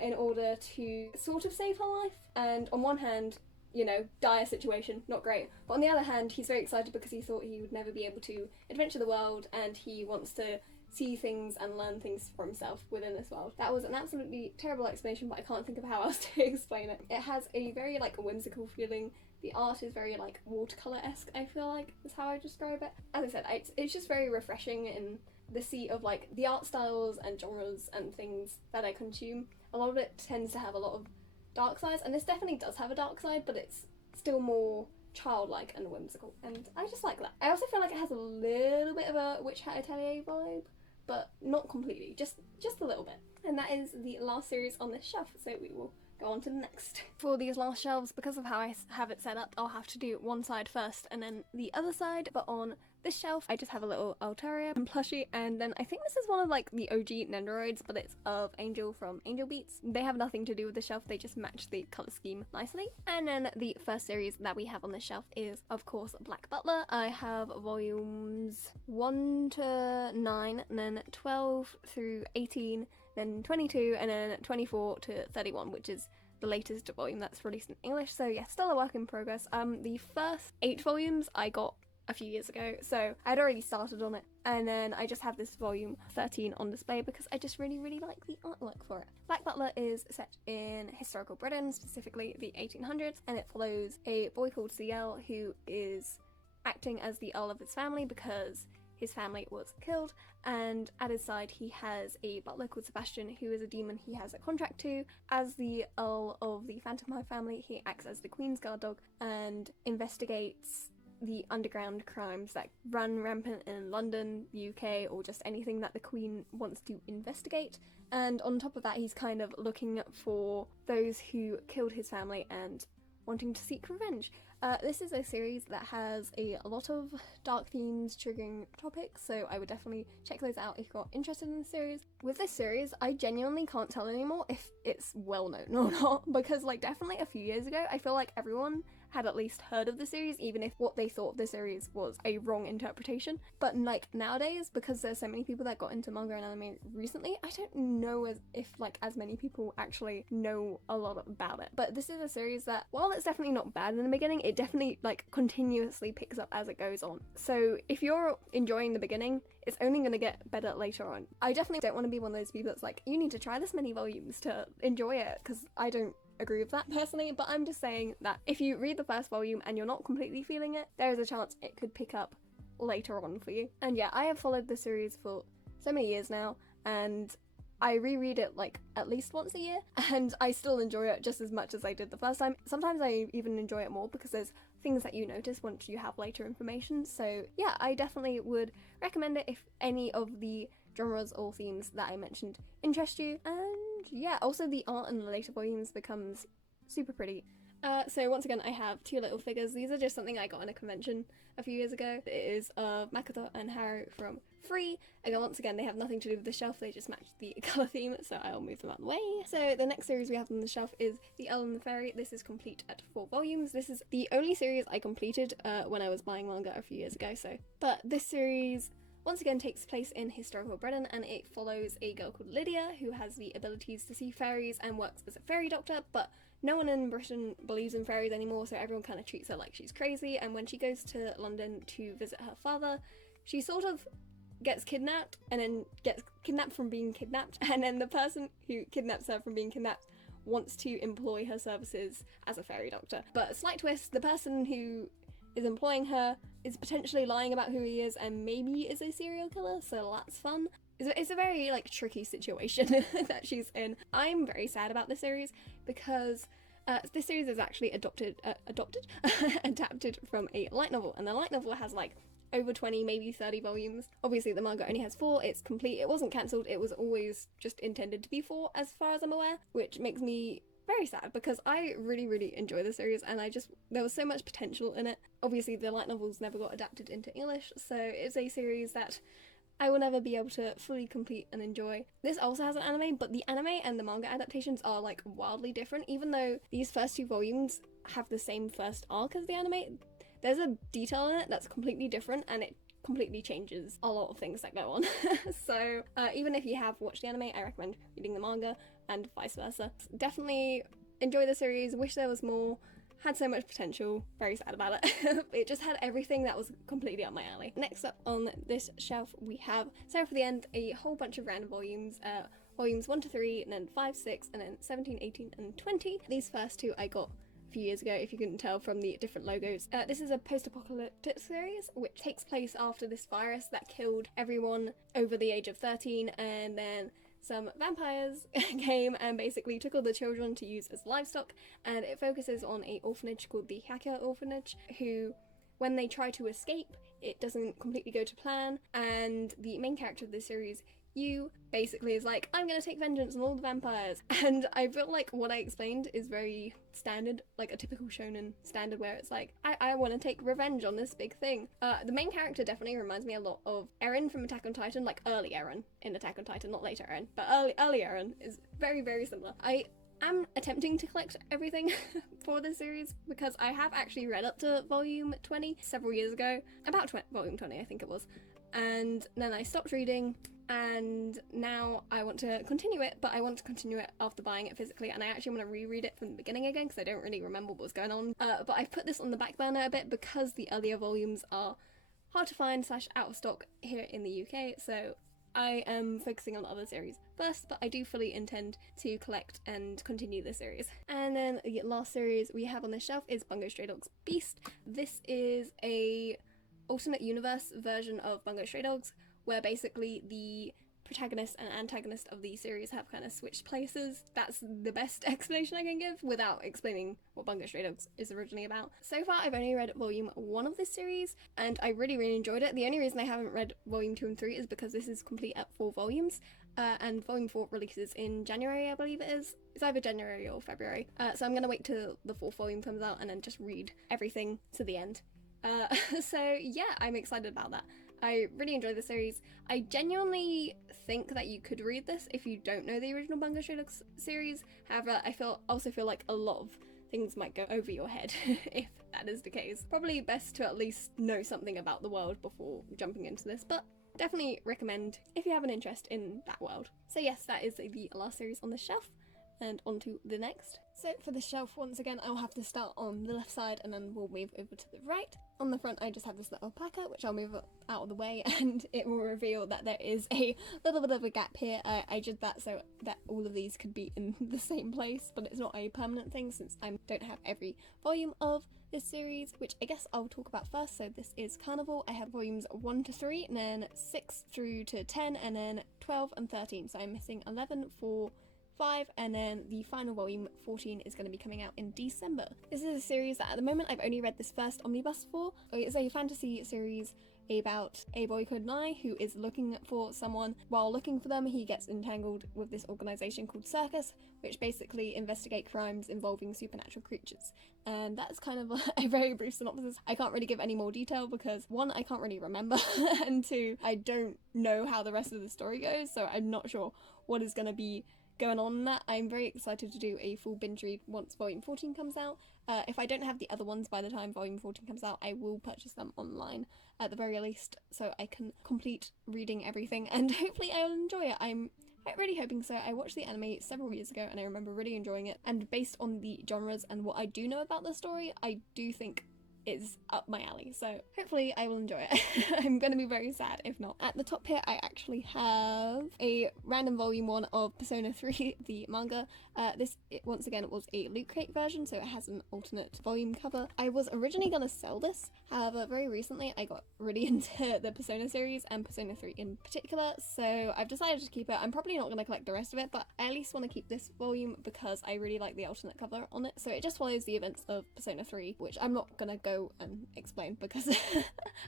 in order to sort of save her life. And on one hand, you know, dire situation, not great. But on the other hand, he's very excited because he thought he would never be able to adventure the world, and he wants to see things and learn things for himself within this world. That was an absolutely terrible explanation, but I can't think of how else to explain it. It has a very, like, whimsical feeling. The art is very, like, watercolour-esque, I feel like, is how I describe it. As I said, it's just very refreshing in the sea of, like, the art styles and genres and things that I consume. A lot of it tends to have a lot of dark sides, and this definitely does have a dark side, but it's still more childlike and whimsical, and I just like that. I also feel like it has a little bit of a Witch Hat Atelier vibe, but not completely, just a little bit. And that is the last series on this shelf, so we will go on to the next. For these last shelves, because of how I have it set up, I'll have to do one side first and then the other side, but on this shelf I just have a little Altaria and plushie, and then I think this is one of like the OG Nendoroids, but it's of Angel from Angel Beats. They have nothing to do with the shelf, they just match the colour scheme nicely. And then the first series that we have on this shelf is of course Black Butler. I have volumes 1 to 9, and then 12 through 18, then 22, and then 24 to 31, which is the latest volume that's released in English, so yeah, still a work in progress. The first 8 volumes I got a few years ago, so I'd already started on it, and then I just have this volume 13 on display because I just really like the artwork for it. Black Butler is set in historical Britain, specifically the 1800s, and it follows a boy called CL who is acting as the Earl of his family because his family was killed, and at his side he has a butler called Sebastian, who is a demon he has a contract to. As the Earl of the Phantom Hive family, he acts as the Queen's guard dog and investigates the underground crimes that run rampant in London, UK, or just anything that the Queen wants to investigate. And on top of that, he's kind of looking for those who killed his family and wanting to seek revenge. This is a series that has a lot of dark themes, triggering topics, so I would definitely check those out if you're interested in the series. With this series, I genuinely can't tell anymore if it's well known or not, because like definitely a few years ago, I feel like everyone had at least heard of the series, even if what they thought of the series was a wrong interpretation. But like nowadays, because there's so many people that got into manga and anime recently, I don't know if like as many people actually know a lot about it. But this is a series that, while it's definitely not bad in the beginning, it definitely like continuously picks up as it goes on. So if you're enjoying the beginning, it's only going to get better later on. I definitely don't want to be one of those people that's like, you need to try this many volumes to enjoy it, because I don't agree with that personally, but I'm just saying that if you read the first volume and you're not completely feeling it, there is a chance it could pick up later on for you. And yeah, I have followed the series for so many years now, and I reread it like at least once a year, and I still enjoy it just as much as I did the first time. Sometimes I even enjoy it more because there's things that you notice once you have later information. So yeah, I definitely would recommend it if any of the genres or themes that I mentioned interest you. And yeah, also the art in the later volumes becomes super pretty. So once again, I have 2 little figures. These are just something I got in a convention a few years ago. It is of Makoto and Haru from Free. Again, once again, they have nothing to do with the shelf, they just match the colour theme, so I'll move them out of the way. So the next series we have on the shelf is The Earl and the Fairy. This is complete at 4 volumes. This is the only series I completed when I was buying manga a few years ago, but this series once again takes place in historical Britain, and it follows a girl called Lydia who has the abilities to see fairies and works as a fairy doctor, but no one in Britain believes in fairies anymore, so everyone kind of treats her like she's crazy. And when she goes to London to visit her father, she sort of gets kidnapped, and then gets kidnapped from being kidnapped, and then the person who kidnaps her from being kidnapped wants to employ her services as a fairy doctor. But slight twist, the person who is employing her is potentially lying about who he is and maybe is a serial killer, so that's fun. It's a very like tricky situation that she's in. I'm very sad about this series because this series is actually adapted from a light novel, and the light novel has like over 20, maybe 30 volumes. Obviously the manga only has 4, it's complete, it wasn't cancelled, it was always just intended to be 4 as far as I'm aware, which makes me very sad because I really enjoy the series, and there was so much potential in it. Obviously the light novels never got adapted into English, so it's a series that I will never be able to fully complete and enjoy. This also has an anime, but the anime and the manga adaptations are like wildly different. Even though these first 2 volumes have the same first arc as the anime, there's a detail in it that's completely different, and it completely changes a lot of things that go on. So even if you have watched the anime, I recommend reading the manga and vice versa. Definitely enjoy the series, wish there was more, had so much potential, very sad about it. It just had everything that was completely up my alley. Next up on this shelf we have Seraph at the End, a whole bunch of random volumes, volumes 1 to 3, and then 5, 6, and then 17, 18, and 20. These first two I got a few years ago, if you couldn't tell from the different logos. This is a post-apocalyptic series which takes place after this virus that killed everyone over the age of 13, and then some vampires came and basically took all the children to use as livestock, and it focuses on an orphanage called the Hacker Orphanage, who, when they try to escape, it doesn't completely go to plan, and the main character of this series, Yu, basically is like, I'm gonna take vengeance on all the vampires. And I feel like what I explained is very standard, like a typical shonen standard, where it's like, I want to take revenge on this big thing. The main character definitely reminds me a lot of Eren from Attack on Titan, like early Eren in Attack on Titan, not later Eren, but early Eren is very, very similar. I am attempting to collect everything for this series because I have actually read up to volume 20 several years ago, about volume 20 I think it was, and then I stopped reading, and now I want to continue it, but I want to continue it after buying it physically, and I actually want to reread it from the beginning again because I don't really remember what was going on. But I've put this on the back burner a bit because the earlier volumes are hard to find / out of stock here in the UK, so I am focusing on other series first, but I do fully intend to collect and continue the series. And then the last series we have on this shelf is Bungo Stray Dogs Beast. This is a alternate universe version of Bungo Stray Dogs, where basically the protagonist and antagonist of the series have kind of switched places. That's the best explanation I can give without explaining what Bungo Stray Dogs is originally about. So far I've only read volume 1 of this series, and I really enjoyed it. The only reason I haven't read volume 2 and 3 is because this is complete at 4 volumes, and volume 4 releases in January, I believe it is. It's either January or February, so I'm gonna wait till the 4th volume comes out and then just read everything to the end. So yeah, I'm excited about that. I really enjoy the series. I genuinely think that you could read this if you don't know the original Bungo Stray Dogs series. However, I also feel like a lot of things might go over your head if that is the case. Probably best to at least know something about the world before jumping into this, but definitely recommend if you have an interest in that world. So yes, that is the last series on the shelf, and on to the next. So for the shelf, once again, I'll have to start on the left side and then we'll move over to the right. On the front, I just have this little placard, which I'll move out of the way, and it will reveal that there is a little bit of a gap here. I did that so that all of these could be in the same place, but it's not a permanent thing since I don't have every volume of this series, which I guess I'll talk about first. So this is Karneval. I have volumes 1 to 3, and then 6 through to 10, and then 12 and 13. So I'm missing 11 for 5, and then the final volume 14 is going to be coming out in December. This is a series that at the moment I've only read this first omnibus for. It's a fantasy series about a boy called Nai who is looking for someone. While looking for them, he gets entangled with this organisation called Circus, which basically investigate crimes involving supernatural creatures. And that's kind of a very brief synopsis. I can't really give any more detail because 1, I can't really remember, and 2, I don't know how the rest of the story goes, so I'm not sure what is going to be going on in that. I'm very excited to do a full binge read once volume 14 comes out. If I don't have the other ones by the time volume 14 comes out, I will purchase them online at the very least so I can complete reading everything, and hopefully I will enjoy it. I'm really hoping so. I watched the anime several years ago and I remember really enjoying it, and based on the genres and what I do know about the story, I do think is up my alley, so hopefully I will enjoy it. I'm gonna be very sad if not. At the top here I actually have a random volume 1 of Persona 3, the manga. Once again, it was a loot crate version, so it has an alternate volume cover. I was originally gonna sell this, however very recently I got really into the Persona series and Persona 3 in particular, so I've decided to keep it. I'm probably not gonna collect the rest of it, but I at least want to keep this volume because I really like the alternate cover on it. So it just follows the events of Persona 3, which I'm not gonna go and explain because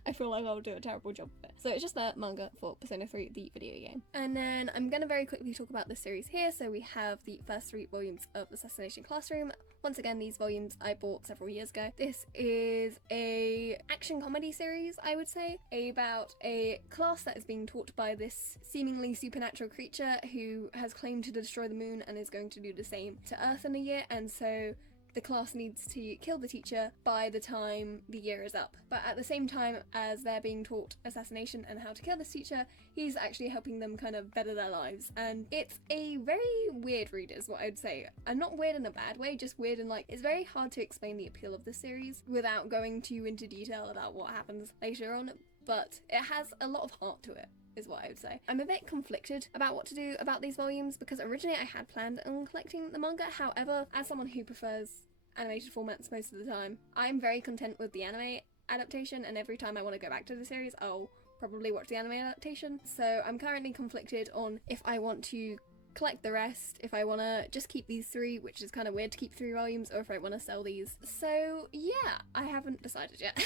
I feel like I'll do a terrible job of it. So it's just the manga for Persona 3, the video game. And then I'm gonna very quickly talk about this series here. So we have the first 3 volumes of Assassination Classroom. Once again, these volumes I bought several years ago. This is a action comedy series, I would say, about a class that is being taught by this seemingly supernatural creature who has claimed to destroy the moon and is going to do the same to Earth in a year, and so the class needs to kill the teacher by the time the year is up. But at the same time as they're being taught assassination and how to kill this teacher, he's actually helping them kind of better their lives. And it's a very weird read is what I'd say. And not weird in a bad way, just weird in like, it's very hard to explain the appeal of the series without going too into detail about what happens later on, but it has a lot of heart to it, is what I would say. I'm a bit conflicted about what to do about these volumes because originally I had planned on collecting the manga. However, as someone who prefers animated formats most of the time, I'm very content with the anime adaptation, and every time I want to go back to the series, I'll probably watch the anime adaptation. So I'm currently conflicted on if I want to collect the rest, if I want to just keep these 3, which is kind of weird to keep 3 volumes, or if I want to sell these. So yeah, I haven't decided yet.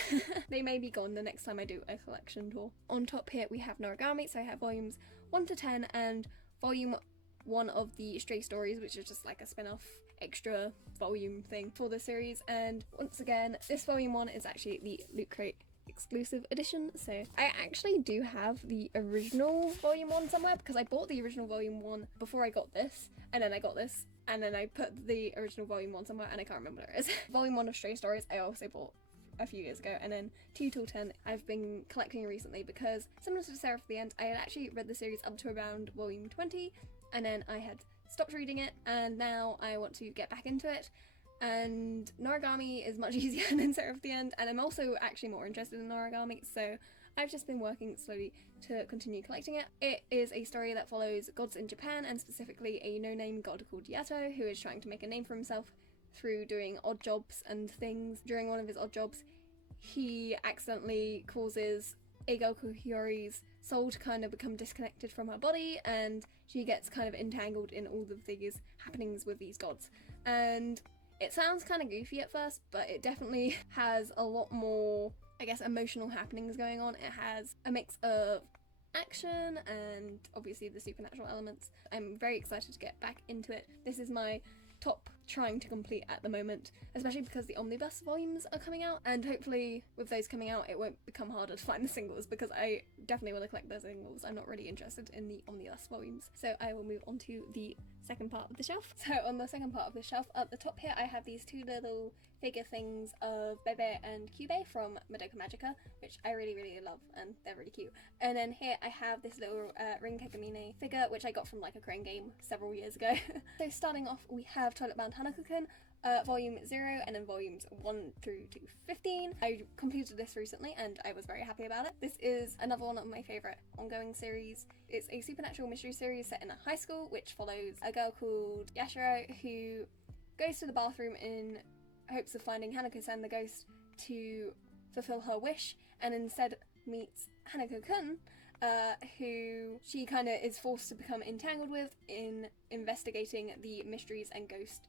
They may be gone the next time I do a collection tour. On top here we have Noragami, so I have volumes 1 to 10 and volume 1 of the Stray Stories, which is just like a spin-off extra volume thing for the series. And once again, this volume 1 is actually the Loot Crate exclusive edition, so I actually do have the original volume 1 somewhere because I bought the original volume 1 before I got this, and then I got this, and then I put the original volume 1 somewhere and I can't remember where it is. Volume 1 of Stray Stories I also bought a few years ago, and then 2 till 10 I've been collecting recently because, similar to Seraph at the End, I had actually read the series up to around volume 20 and then I had stopped reading it, and now I want to get back into it. And Noragami is much easier than Seraph at the End, and I'm also actually more interested in Noragami, so I've just been working slowly to continue collecting it. It is a story that follows gods in Japan, and specifically a no-name god called Yato, who is trying to make a name for himself through doing odd jobs and things. During one of his odd jobs, he accidentally causes a girl called Hiyori's soul to kind of become disconnected from her body, and she gets kind of entangled in all of these happenings with these gods. And it sounds kind of goofy at first, but it definitely has a lot more, I guess, emotional happenings going on. It has a mix of action and obviously the supernatural elements. I'm very excited to get back into it. This is my top trying to complete at the moment, especially because the omnibus volumes are coming out, and hopefully with those coming out it won't become harder to find the singles, because I definitely want to collect the singles. I'm not really interested in the omnibus volumes. So I will move on to the second part of the shelf. So on the second part of the shelf, at the top here I have these 2 little figure things of Bebe and Kyubey from Madoka Magica, which I really love, and they're really cute. And then here I have this little Rin Kegamine figure, which I got from like a crane game several years ago. So starting off we have Toilet Bound Hanako-Kun, volume 0, and then volumes 1 through to 15. I completed this recently and I was very happy about it. This is another one of my favourite ongoing series. It's a supernatural mystery series set in a high school, which follows a girl called Yashiro who goes to the bathroom in hopes of finding Hanako-san the ghost to fulfill her wish, and instead meets Hanako-kun, who she kind of is forced to become entangled with in investigating the mysteries and ghosts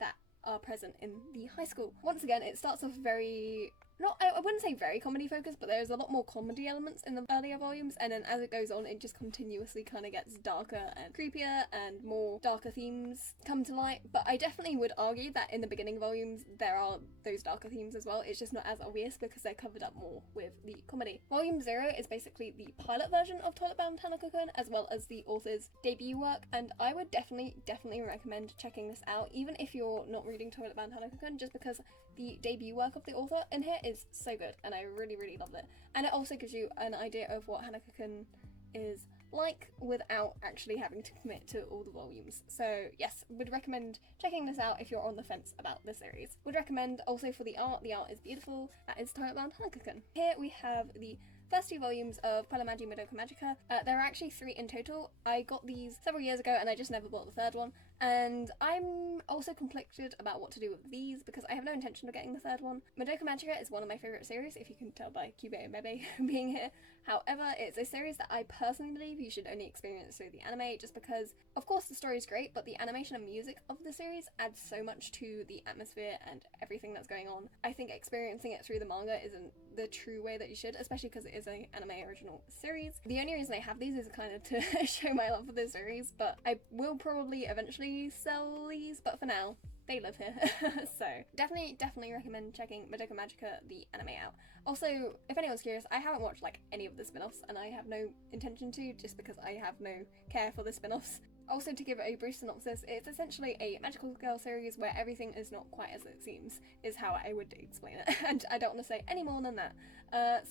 that are present in the high school. Once again, it starts off very, I wouldn't say very comedy focused, but there's a lot more comedy elements in the earlier volumes, and then as it goes on it just continuously kind of gets darker and creepier, and more darker themes come to light. But I definitely would argue that in the beginning volumes there are those darker themes as well. It's just not as obvious because they're covered up more with the comedy. Volume 0 is basically the pilot version of Toilet Bound Hanako-kun, as well as the author's debut work, and I would definitely recommend checking this out, even if you're not reading Toilet Bound Hanako-kun, just because the debut work of the author in here is so good and I really loved it. And it also gives you an idea of what Hanako-kun is like without actually having to commit to all the volumes. So yes, would recommend checking this out if you're on the fence about the series. Would recommend also for the art is beautiful. That is Toilet Bound Hanako-kun. Here we have the first 2 volumes of Palamagi Madoka Magica. There are actually 3 in total. I got these several years ago and I just never bought the 3rd one. And I'm also conflicted about what to do with these because I have no intention of getting the 3rd one. Madoka Magica is one of my favourite series, if you can tell by Kyubey and Bebe being here. However, it's a series that I personally believe you should only experience through the anime, just because, of course, the story is great, but the animation and music of the series adds so much to the atmosphere and everything that's going on. I think experiencing it through the manga isn't the true way that you should, especially because it is an anime original series. The only reason I have these is kind of to show my love for the series, but I will probably eventually sell these, but for now, they live here. So definitely recommend checking Madoka Magica the anime out. Also, if anyone's curious, I haven't watched like any of the spin-offs and I have no intention to, just because I have no care for the spin-offs. Also, to give a brief synopsis, it's essentially a magical girl series where everything is not quite as it seems, is how I would explain it, and I don't want to say any more than that.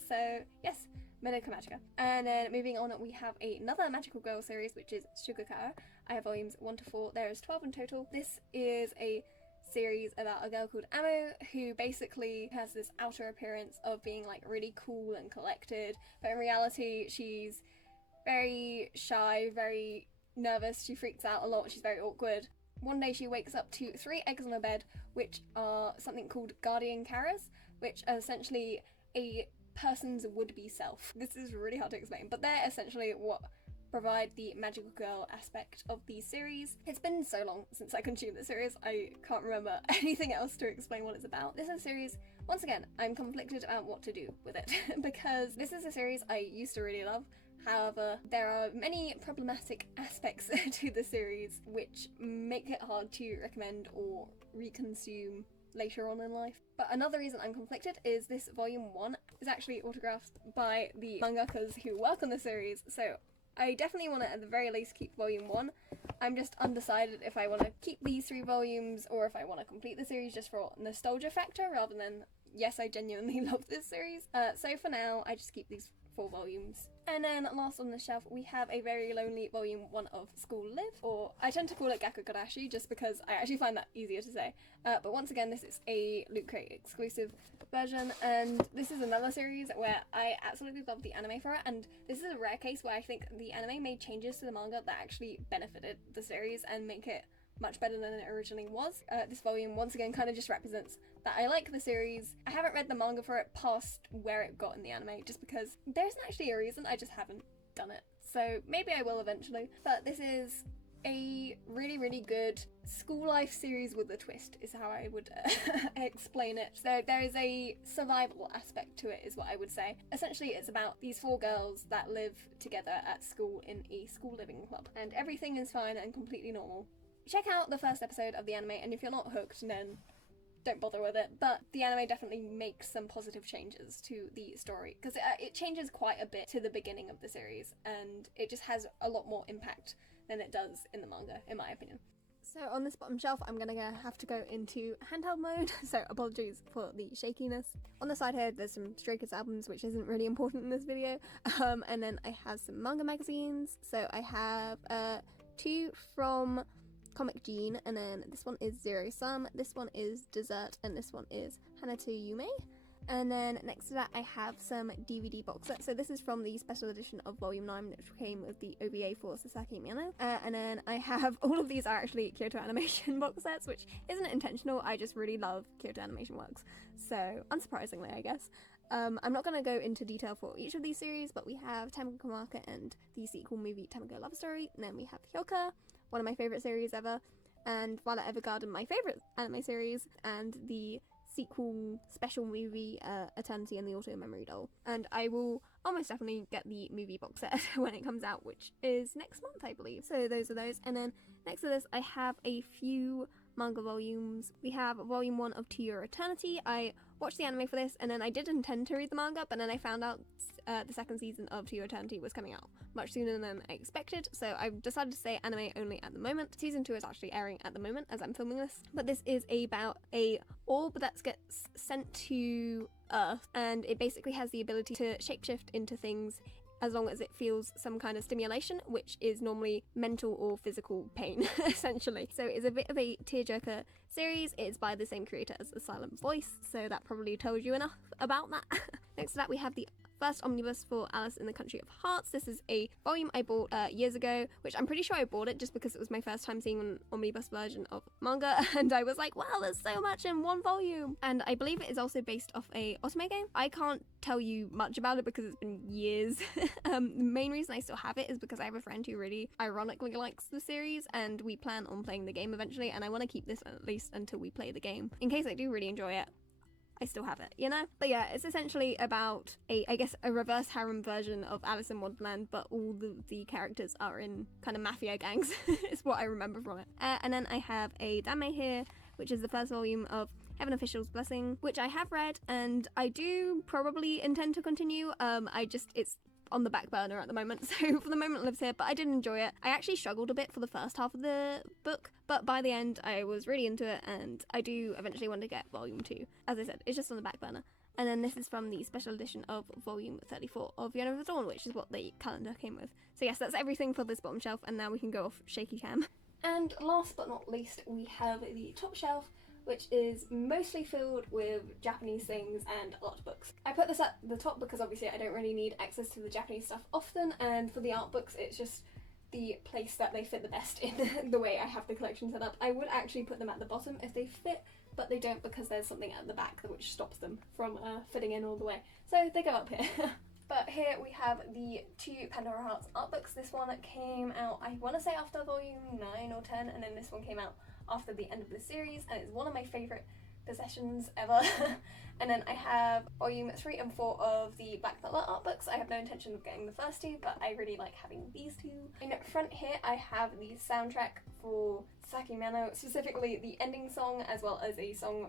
So yes, Madoka Magica. And then moving on, we have another magical girl series, which is Shugo Chara. I have volumes 1 to 4, there is 12 in total. This is a series about a girl called Amo who basically has this outer appearance of being like really cool and collected, but in reality she's very shy, very nervous, she freaks out a lot, she's very awkward. One day she wakes up to 3 eggs on her bed, which are something called guardian carers, which are essentially a person's would-be self. This is really hard to explain, but they're essentially what provide the magical girl aspect of the series. It's been so long since I consumed the series, I can't remember anything else to explain what it's about. This is a series, once again, I'm conflicted about what to do with it because this is a series I used to really love. However, there are many problematic aspects to the series which make it hard to recommend or reconsume later on in life. But another reason I'm conflicted is this volume 1 is actually autographed by the mangakas who work on the series, so I definitely want to at the very least keep volume 1. I'm just undecided if I want to keep these 3 volumes or if I want to complete the series just for nostalgia factor rather than, yes, I genuinely love this series. So for now, I just keep these 4 volumes. And then last on the shelf, we have a very lonely volume 1 of School Live, or I tend to call it Gakugarashi just because I actually find that easier to say. But once again, this is a Loot Crate exclusive version, and this is another series where I absolutely love the anime for it, and this is a rare case where I think the anime made changes to the manga that actually benefited the series and make it much better than it originally was. This volume once again kind of just represents that I like the series. I haven't read the manga for it past where it got in the anime just because there isn't actually a reason, I just haven't done it. So maybe I will eventually. But this is a really, really good school life series with a twist is how I would explain it. So there is a survival aspect to it is what I would say. Essentially it's about these 4 girls that live together at school in a school living club and everything is fine and completely normal. Check out the first episode of the anime, and if you're not hooked, then don't bother with it. But the anime definitely makes some positive changes to the story, because it changes quite a bit to the beginning of the series, and it just has a lot more impact than it does in the manga, in my opinion. So on this bottom shelf, I'm gonna have to go into handheld mode, so apologies for the shakiness. On the side here, there's some Stray Kids albums, which isn't really important in this video, and then I have some manga magazines. So I have 2 from Comic Gene, and then this one is Zero Sum, this one is Dessert, and this one is Hanato Yume. And then next to that I have some DVD box sets. So this is from the special edition of Volume 9, which came with the OVA for Sasaki and Miyano. And then I have, all of these are actually Kyoto Animation box sets, which isn't intentional, I just really love Kyoto Animation works. So, unsurprisingly, I guess. I'm not going to go into detail for each of these series, but we have Tamako Komaka and the sequel movie Tamako Love Story, and then we have Hyoka, one of my favourite series ever, and Violet Evergarden, my favourite anime series, and the sequel special movie Eternity and the Auto Memory Doll. And I will almost definitely get the movie box set when it comes out, which is next month, I believe. So those are those. And then next to this I have a few manga volumes. We have volume 1 of To Your Eternity. I watched the anime for this, and then I did intend to read the manga, but then I found out the second season of To Your Eternity was coming out much sooner than I expected, so I've decided to say anime only at the moment. Season 2 is actually airing at the moment as I'm filming this, but this is about a orb that gets sent to Earth, and it basically has the ability to shapeshift into things as long as it feels some kind of stimulation, which is normally mental or physical pain, essentially. So it's a bit of a tearjerker series. It's by the same creator as The Silent Voice, so that probably tells you enough about that. Next to that we have the first omnibus for Alice in the Country of Hearts. This is a volume I bought years ago, which I'm pretty sure I bought it just because it was my first time seeing an omnibus version of manga, and I was like, wow, there's so much in one volume! And I believe it is also based off a otome game. I can't tell you much about it because it's been years. The main reason I still have it is because I have a friend who really ironically likes the series, and we plan on playing the game eventually, and I want to keep this at least until we play the game, in case I do really enjoy it. I still have it, you know? But yeah, it's essentially about I guess a reverse harem version of Alice in Wonderland, but all the characters are in kind of mafia gangs, is what I remember from it. And then I have a Dame here, which is the first volume of Heaven Official's Blessing, which I have read, and I do probably intend to continue. It's on the back burner at the moment, so for the moment it lives here, but I did enjoy it. I actually struggled a bit for the first half of the book, but by the end I was really into it, and I do eventually want to get volume 2. As I said, it's just on the back burner. And then this is from the special edition of volume 34 of Yona the Dawn, which is what the calendar came with. So yes, that's everything for this bottom shelf, and now we can go off shaky cam. And last but not least, we have the top shelf, which is mostly filled with Japanese things and art books. I put this at the top because obviously I don't really need access to the Japanese stuff often, and for the art books it's just the place that they fit the best in the way I have the collection set up. I would actually put them at the bottom if they fit, but they don't because there's something at the back which stops them from fitting in all the way. So they go up here. But here we have the 2 Pandora Hearts art books. This one came out, I want to say after volume 9 or 10, and then this one came out after the end of the series, and it's one of my favourite possessions ever. And then I have volume 3 and 4 of the Black Butler art books. I have no intention of getting the first 2, but I really like having these 2. In front here I have the soundtrack for Sasaki and Miyano, specifically the ending song, as well as a song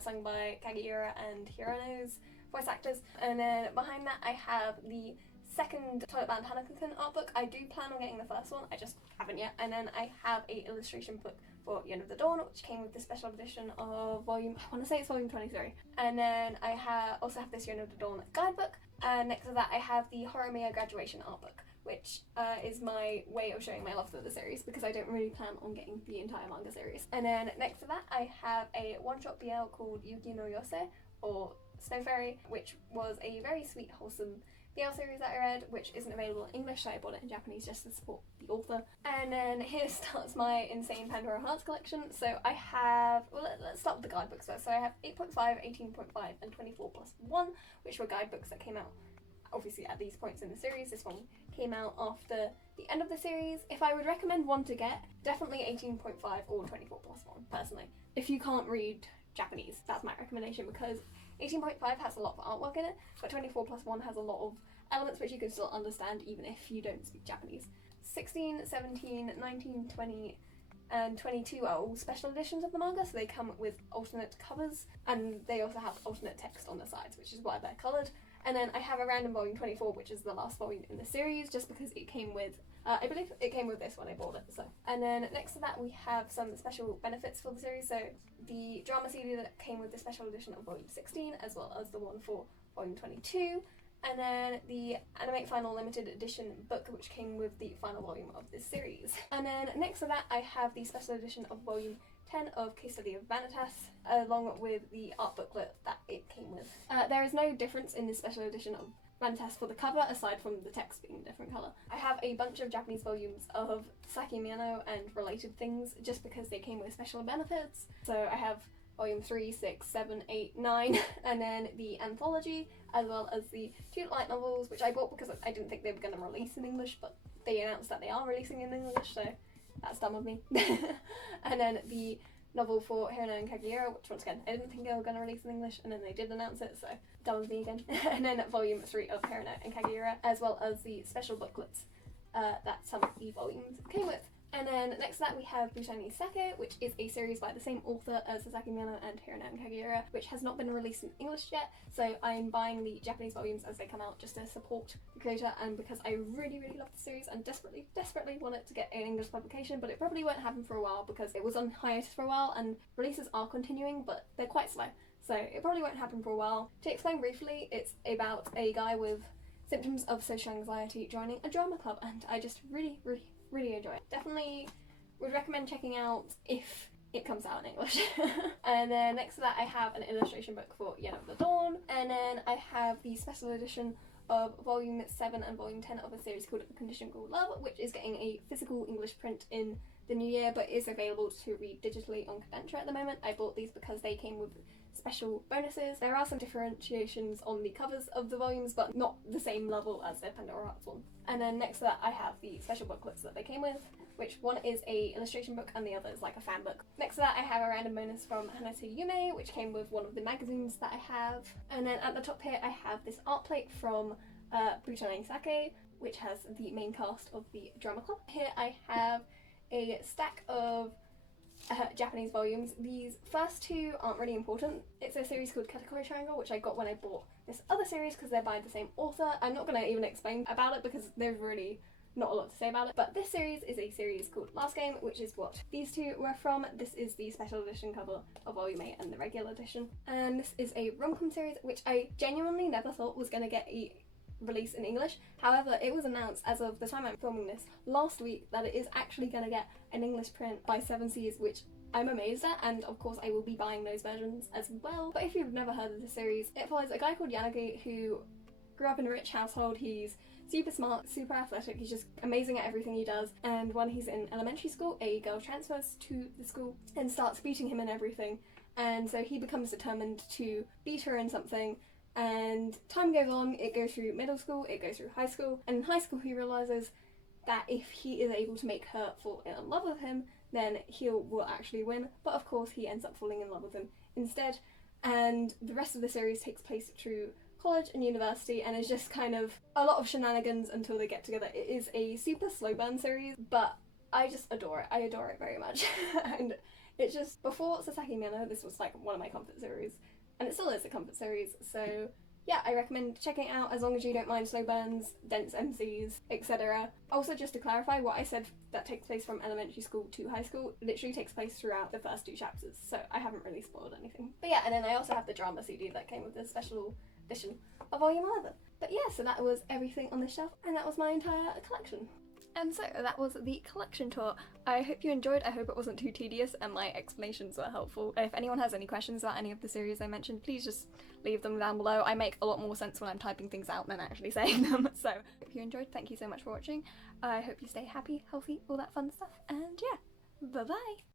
sung by Kageura and Hirono's voice actors. And then behind that I have the second Toilet Bound Hanako-Kun art book. I do plan on getting the first one, I just haven't yet. And then I have a illustration book for Yona the Dawn, which came with the special edition of volume, I want to say it's volume 23. And then I also have this Yona the Dawn guidebook. And next to that I have the Horomiya graduation art book, which is my way of showing my love for the series, because I don't really plan on getting the entire manga series. And then next to that I have a one-shot BL called Yuki no Yose, or Snow Fairy, which was a very sweet, wholesome BL series that I read, which isn't available in English, so I bought it in Japanese just to support the author. And then here starts my insane Pandora Hearts collection. So I have, well, let's start with the guidebooks first. So I have 8.5, 18.5 and 24+1, which were guidebooks that came out obviously at these points in the series. This one came out after the end of the series. If I would recommend one to get, definitely 18.5 or 24+1 personally. If you can't read Japanese, that's my recommendation, because 18.5 has a lot of artwork in it, but 24+1 has a lot of elements which you can still understand even if you don't speak Japanese. 16, 17, 19, 20 and 22 are all special editions of the manga, so they come with alternate covers, and they also have alternate text on the sides, which is why they're coloured. And then I have a random volume 24, which is the last volume in the series, just because it came with, I believe it came with this when I bought it. So, and then next to that we have some special benefits for the series. So the drama CD that came with the special edition of volume 16, as well as the one for volume 22. And then the Animate Final Limited Edition book, which came with the final volume of this series. And then next to that I have the special edition of volume 10 of Case Study of Vanitas, along with the art booklet that it came with. There is no difference in this special edition of Vanitas for the cover, aside from the text being a different colour. I have a bunch of Japanese volumes of Sasaki and Miyano and related things, just because they came with special benefits. So I have volume 3, 6, 7, 8, 9, and then the anthology, as well as the 2 light novels, which I bought because I didn't think they were going to release in English, but they announced that they are releasing in English, so that's dumb of me. And then the novel for Hirona and Kageura, which once again I didn't think they were going to release in English, and then they did announce it, so dumb of me again. And then volume 3 of Hirona and Kageura, as well as the special booklets that some of the volumes came with. And then next to that we have Butai Sake, which is a series by the same author as Sasaki Miyano and Hirona and Kageura, which has not been released in English yet, so I'm buying the Japanese volumes as they come out just to support the creator, and because I really love the series and desperately want it to get an English publication, but it probably won't happen for a while because it was on hiatus for a while and releases are continuing, but they're quite slow, so it probably won't happen for a while. To explain briefly, it's about a guy with symptoms of social anxiety joining a drama club, and I just really enjoy it. Definitely would recommend checking out if it comes out in English. And then next to that I have an illustration book for Yona the Dawn, and then I have the special edition of volume 7 and volume 10 of a series called A Condition Called Love, which is getting a physical English print in the new year, but is available to read digitally on Kadentra at the moment. I bought these because they came with special bonuses. There are some differentiations on the covers of the volumes, but not the same level as the Pandora Hearts one. And then next to that I have the special booklets that they came with, which one is a illustration book and the other is like a fan book. Next to that I have a random bonus from Hanako Yume, which came with one of the magazines that I have. And then at the top here I have this art plate from Butai Sake, which has the main cast of the drama club. Here I have a stack of Japanese volumes. These first 2 aren't really important. It's a series called Katakoi Triangle, which I got when I bought this other series because they're by the same author. I'm not going to even explain about it because there's really not a lot to say about it, but this series is a series called Last Game, which is what these two were from. This is the special edition cover of Volume 8 and the regular edition, and this is a rom-com series which I genuinely never thought was going to get a release in English. However, it was announced as of the time I'm filming this last week that it is actually going to get an English print by 7seas, which I'm amazed at, and of course I will be buying those versions as well. But if you've never heard of the series, it follows a guy called Yanagi who grew up in a rich household. He's super smart, super athletic, he's just amazing at everything he does, and when he's in elementary school, a girl transfers to the school and starts beating him in everything, and so he becomes determined to beat her in something. And time goes on, it goes through middle school, it goes through high school, and in high school he realises that if he is able to make her fall in love with him, then he will actually win. But of course he ends up falling in love with him instead, and the rest of the series takes place through college and university, and it's just kind of a lot of shenanigans until they get together. It is a super slow burn series, but I just adore it. I adore it very much. And it's just, before Sasaki and Miyano, this was like one of my comfort series, and it still is a comfort series, so yeah, I recommend checking it out as long as you don't mind slow burns, dense MCs, etc. Also, just to clarify, what I said that takes place from elementary school to high school literally takes place throughout the first 2 chapters, so I haven't really spoiled anything. But yeah, and then I also have the drama CD that came with the special edition of Volume 11. But yeah, so that was everything on this shelf, and that was my entire collection. And so that was the collection tour. I hope you enjoyed, I hope it wasn't too tedious and my explanations were helpful. If anyone has any questions about any of the series I mentioned, please just leave them down below. I make a lot more sense when I'm typing things out than actually saying them. So if you enjoyed, thank you so much for watching. I hope you stay happy, healthy, all that fun stuff, and yeah, bye bye!